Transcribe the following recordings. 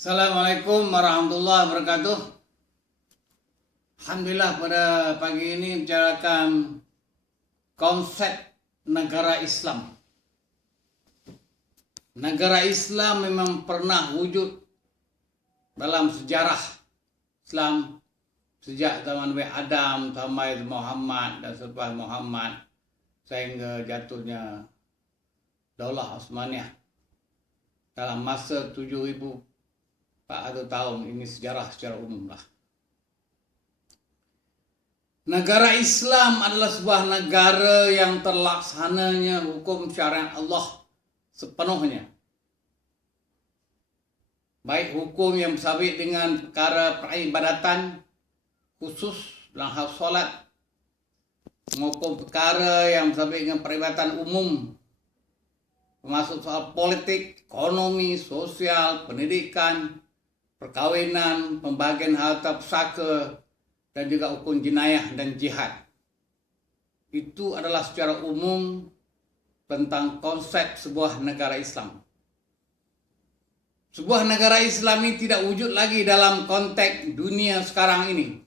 Assalamualaikum warahmatullahi wabarakatuh. Alhamdulillah pada pagi ini bicarakan konsep negara Islam. Negara Islam memang pernah wujud dalam sejarah Islam sejak zaman Nabi Adam sampai Muhammad dan setelah Muhammad sehingga jatuhnya Daulah Utsmaniyah dalam masa 7.400 tahun. Ini sejarah secara umum lah. Negara Islam adalah sebuah negara yang terlaksananya hukum syariat Allah sepenuhnya. Baik hukum yang bersabit dengan perkara peribadatan khusus dalam hal solat, maupun perkara yang bersabit dengan peribadatan umum, termasuk soal politik, ekonomi, sosial, pendidikan, perkawinan, pembagian harta pusaka, dan juga hukum jenayah dan jihad. Itu adalah secara umum tentang konsep sebuah negara Islam. Sebuah negara Islam ini tidak wujud lagi dalam konteks dunia sekarang ini.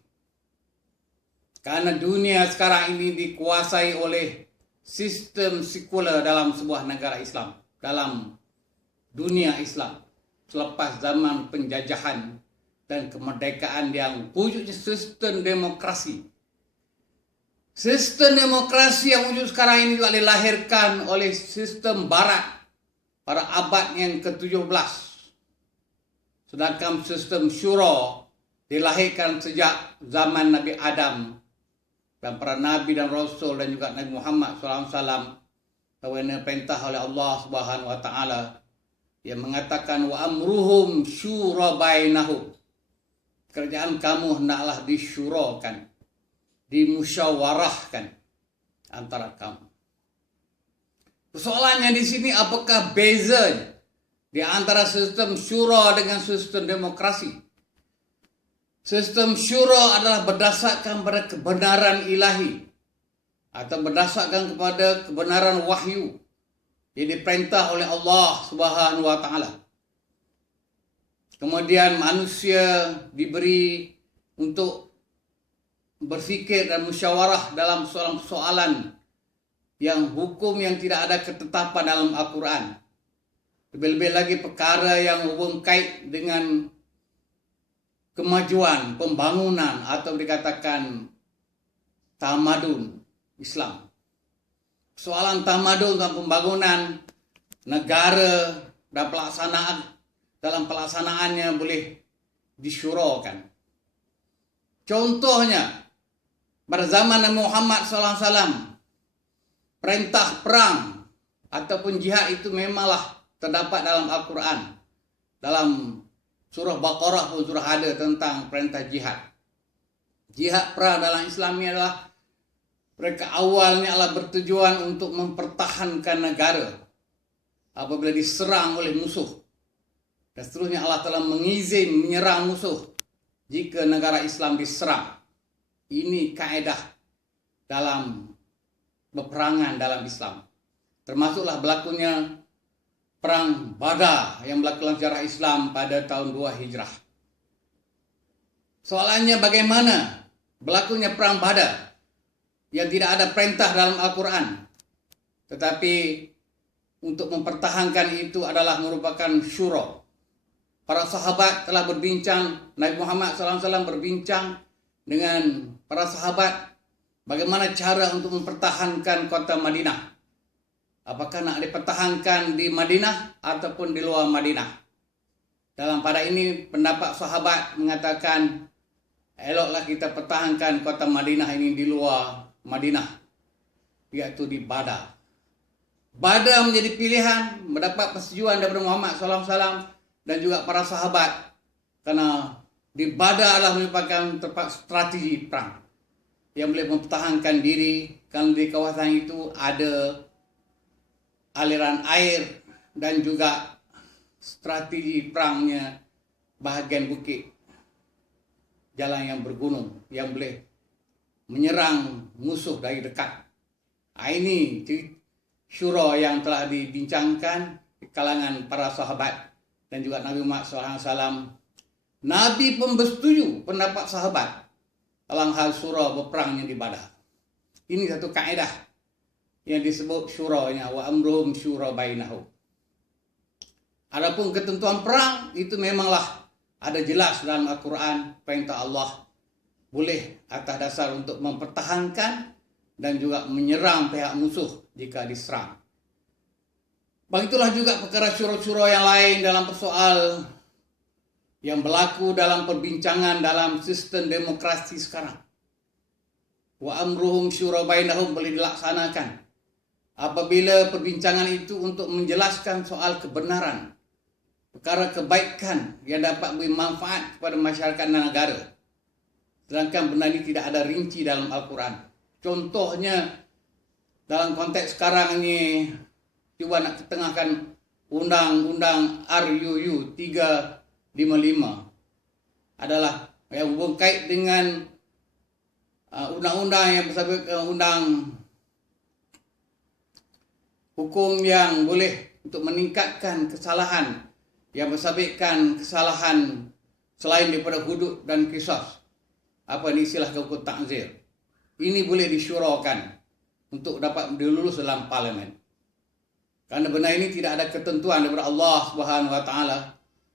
Karena dunia sekarang ini dikuasai oleh sistem sekuler dalam sebuah negara Islam, dalam dunia Islam. Selepas zaman penjajahan dan kemerdekaan yang wujudnya sistem demokrasi. Sistem demokrasi yang wujud sekarang ini juga dilahirkan oleh sistem barat pada abad yang ke-17. Sedangkan sistem syura dilahirkan sejak zaman Nabi Adam dan para Nabi dan Rasul dan juga Nabi Muhammad SAW. Kerana perintah oleh Allah Subhanahu Wa Taala yang mengatakan wa amruhum syura bainahum. Kerjaan kamu hendaklah disyurakan, dimusyawarahkan antara kamu. Persoalannya di sini, apakah bezanya di antara sistem syura dengan sistem demokrasi? Sistem syura adalah berdasarkan pada kebenaran ilahi atau berdasarkan kepada kebenaran wahyu yang diperintah oleh Allah Subhanahu Wa Taala. Kemudian manusia diberi untuk berfikir dan musyawarah dalam soalan-soalan yang hukum yang tidak ada ketetapan dalam Al-Quran. Lebih-lebih lagi perkara yang berkait dengan kemajuan, pembangunan atau dikatakan tamadun Islam. Soalan tamadun dan pembangunan negara dan dalam pelaksanaannya boleh disyurakan. Contohnya, pada zaman Nabi Muhammad SAW, perintah perang ataupun jihad itu memanglah terdapat dalam Al-Quran. Dalam surah Baqarah pun surah ada tentang perintah jihad. Jihad perang dalam Islam ini adalah mereka awalnya adalah bertujuan untuk mempertahankan negara apabila diserang oleh musuh. Dan seterusnya Allah telah mengizin menyerang musuh jika negara Islam diserang. Ini kaedah dalam peperangan dalam Islam. Termasuklah berlakunya perang Badar yang berlaku dalam sejarah Islam pada tahun 2 Hijrah. Soalannya bagaimana berlakunya perang Badar yang tidak ada perintah dalam Al-Quran. Tetapi untuk mempertahankan itu adalah merupakan syura. Para sahabat telah berbincang, Nabi Muhammad SAW berbincang dengan para sahabat bagaimana cara untuk mempertahankan kota Madinah. Apakah nak dipertahankan di Madinah ataupun di luar Madinah. Dalam pada ini pendapat sahabat mengatakan eloklah kita pertahankan kota Madinah ini di luar Madinah, iaitu di Badar. Badar menjadi pilihan, mendapat persetujuan daripada Muhammad SAW dan juga para sahabat, karena di Badar adalah merupakan tempat strategi perang yang boleh mempertahankan diri, karena di kawasan itu ada aliran air dan juga strategi perangnya bahagian bukit, jalan yang bergunung yang boleh menyerang musuh dari dekat. Ini syura yang telah dibincangkan di kalangan para sahabat dan juga Nabi Muhammad SAW. Nabi pun bersetuju pendapat sahabat dalam hal surah berperangnya di Badar. Ini satu kaedah yang disebut syuranya, wa amruhum syura bainahum. Adapun ketentuan perang itu memanglah ada jelas dalam Al-Quran, perintah Allah boleh atas dasar untuk mempertahankan dan juga menyerang pihak musuh jika diserang. Begitulah juga perkara syura-syura yang lain dalam persoal yang berlaku dalam perbincangan dalam sistem demokrasi sekarang. Wa amruhum syura bainahum boleh dilaksanakan apabila perbincangan itu untuk menjelaskan soal kebenaran, perkara kebaikan yang dapat memberi manfaat kepada masyarakat dan negara. Sedangkan benda ini tidak ada rinci dalam Al-Quran. Contohnya dalam konteks sekarang ini, cuba nak ketengahkan Undang-Undang RUU 355 adalah yang berkait dengan undang-undang yang bersama undang hukum yang boleh untuk meningkatkan kesalahan yang bersabitkan kesalahan selain daripada hudud dan qisas. Apa ini istilah hukum ta'zir. Ini boleh disyurakan untuk dapat dilulus dalam parlimen. Karena benda ini tidak ada ketentuan daripada Allah Subhanahu Wa Taala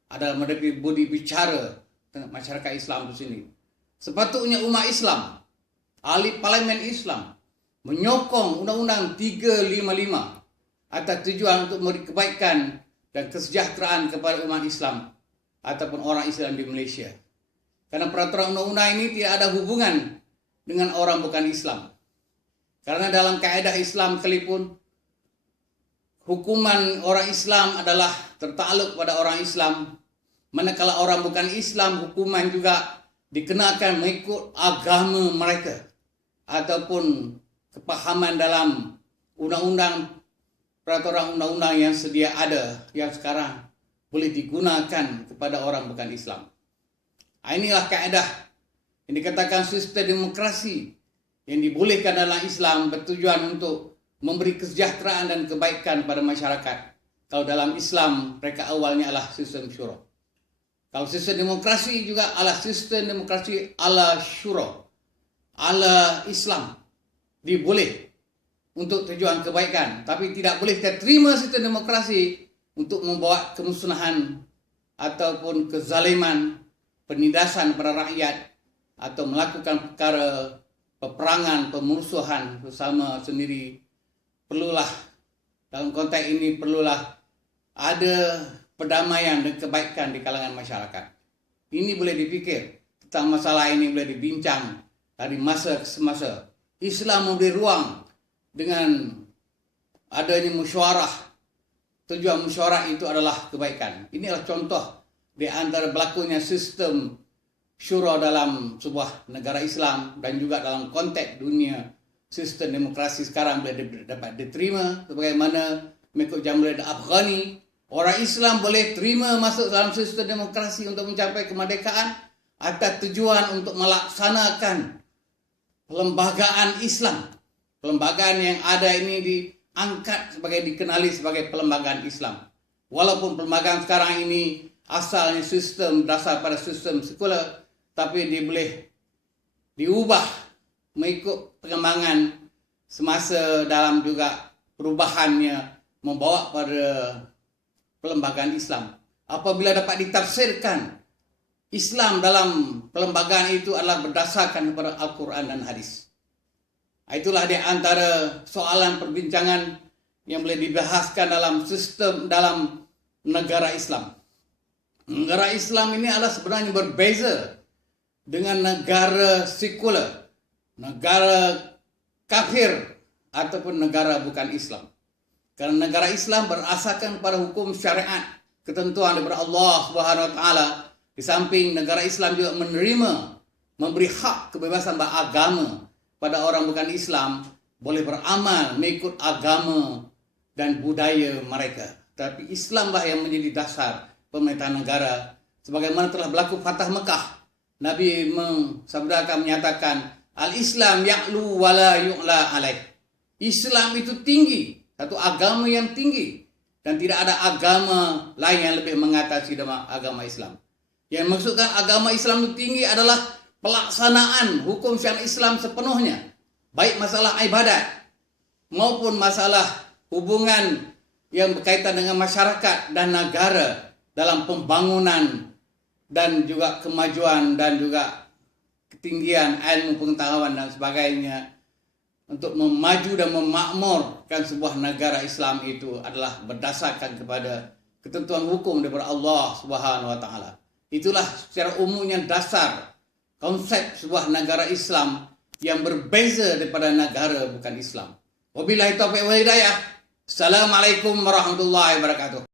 adalah mereka budi bicara tentang masyarakat Islam di sini. Sepatutnya umat Islam, ahli parlimen Islam menyokong Undang-Undang 355 atas tujuan untuk memberi kebaikan dan kesejahteraan kepada umat Islam ataupun orang Islam di Malaysia. Karena peraturan undang-undang ini tidak ada hubungan dengan orang bukan Islam. Karena dalam kaedah Islam sekalipun, hukuman orang Islam adalah tertakluk pada orang Islam. Manakala orang bukan Islam, hukuman juga dikenakan mengikut agama mereka ataupun kepahaman dalam undang-undang, peraturan undang-undang yang sedia ada yang sekarang boleh digunakan kepada orang bukan Islam. Inilah kaedah yang dikatakan sistem demokrasi yang dibolehkan dalam Islam bertujuan untuk memberi kesejahteraan dan kebaikan pada masyarakat. Kalau dalam Islam, mereka awalnya adalah sistem syura. Kalau sistem demokrasi juga adalah sistem demokrasi ala syura, ala Islam. Diboleh untuk tujuan kebaikan. Tapi tidak boleh kita terima sistem demokrasi untuk membawa kemusnahan ataupun kezaliman, penindasan pada rakyat atau melakukan perkara peperangan, pemusuhan bersama sendiri. Perlulah dalam konteks ini perlulah ada perdamaian dan kebaikan di kalangan masyarakat. Ini boleh dipikir tentang masalah ini, boleh dibincang dari masa ke semasa. Islam memberi ruang dengan adanya musyawarah. Tujuan musyawarah itu adalah kebaikan. Inilah contoh di antara berlakunya sistem syura dalam sebuah negara Islam dan juga dalam konteks dunia. Sistem demokrasi sekarang boleh dapat diterima sebagaimana mengikut Jamil Afghani. Orang Islam boleh terima masuk dalam sistem demokrasi untuk mencapai kemerdekaan atas tujuan untuk melaksanakan pelembagaan Islam. Pelembagaan yang ada ini diangkat sebagai dikenali sebagai pelembagaan Islam. Walaupun pelembagaan sekarang ini asalnya sistem berdasar pada sistem sekular, tapi dia boleh diubah mengikut perkembangan semasa dalam juga perubahannya membawa pada pelembagaan Islam. Apabila dapat ditafsirkan Islam dalam pelembagaan itu adalah berdasarkan kepada Al-Quran dan Hadis. Itulah di antara soalan perbincangan yang boleh dibahaskan dalam sistem dalam negara Islam. Negara Islam ini adalah sebenarnya berbeza dengan negara sekular, negara kafir ataupun negara bukan Islam. Karena negara Islam berasaskan pada hukum syariat, ketentuan daripada Allah Subhanahu Wa Taala. Di samping negara Islam juga memberi hak kebebasan beragama pada orang bukan Islam, boleh beramal mengikut agama dan budaya mereka. Tapi Islamlah yang menjadi dasar pemerintahan negara. Sebagaimana telah berlaku Fatah Mekah, Nabi sabdakan menyatakan Al-Islam ya'lu wa la yu'la alaih. Islam itu tinggi, satu agama yang tinggi dan tidak ada agama lain yang lebih mengatasi agama Islam. Yang maksudkan agama Islam itu tinggi adalah pelaksanaan hukum syariat Islam sepenuhnya, baik masalah ibadat maupun masalah hubungan yang berkaitan dengan masyarakat dan negara dalam pembangunan dan juga kemajuan dan juga ketinggian ilmu pengetahuan dan sebagainya. Untuk memaju dan memakmurkan sebuah negara Islam itu adalah berdasarkan kepada ketentuan hukum daripada Allah Subhanahu wa taala. Itulah secara umumnya dasar konsep sebuah negara Islam yang berbeza daripada negara bukan Islam. Wabillahi taufiq wal hidayah. Assalamualaikum warahmatullahi wabarakatuh.